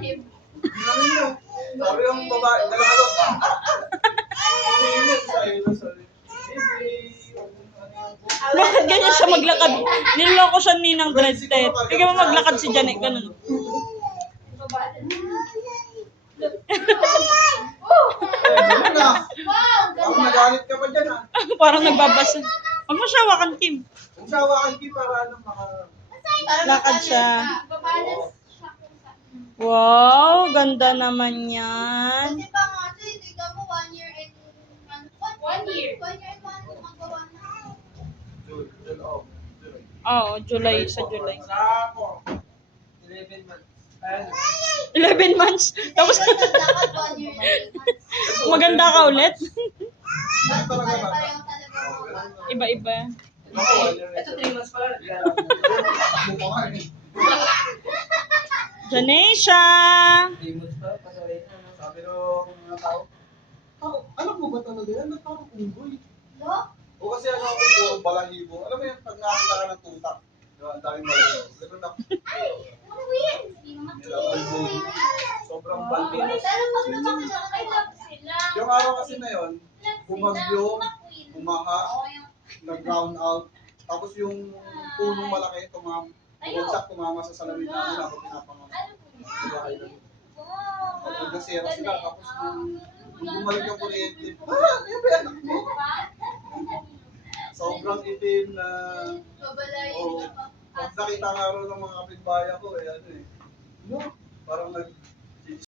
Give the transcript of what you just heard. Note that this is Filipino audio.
Sabi yung babae, nalakalo. Bakit ganyan siya maglakad? Niloloko siya ni ng dreadtet. Tingnan mo maglakad si Janet, ganun. Ganun na. Parang nagalit ka pa dyan ah. Parang nagbabasa. Huwag mo siya hawakan, Kim. Kung siya hawakan Kim, para ano, Lakad siya. Wow, ganda naman yan. Kasi pa nga, hindi ka mo 1 year and 1 year. 1 year and 1 year magawa na. Oo, July sa July. Sa ako, 11 months. 11 months. Tapos, Dapat 1 year and 8 months. maganda ka ulit. Ba't pare-pareho talaga mga Iba-iba. Ito 3 months pala. Janesha! 3 months pa, pasarin na. Sabi no, kung mga tao, alam mo ba talaga yan? Ba't parang unggoy? No? O kasi ano ako puro balahibo. Alam mo yan, pag nakakita ka ng tutak, diba, ang daming balahibo. Ganun na. Ano weird? Hindi naman Nila unggoy. Sobrang balbinus. Pero bakit naman I love sila? Yung araw kasi na yun, bumagyo, bumaha, Oo, yung nag-ground out. Tapos yung punong malaki, bumagsak, tumama sa salamin namin ako pinapangalan. Tapos nasira sila, tapos nung bumalik yung kuryente, ano ba yan? Sobrang itim na, babalayin oh, na pa. pag nakita nga rin ng mga kapitbahay ko, ano eh, no? Parang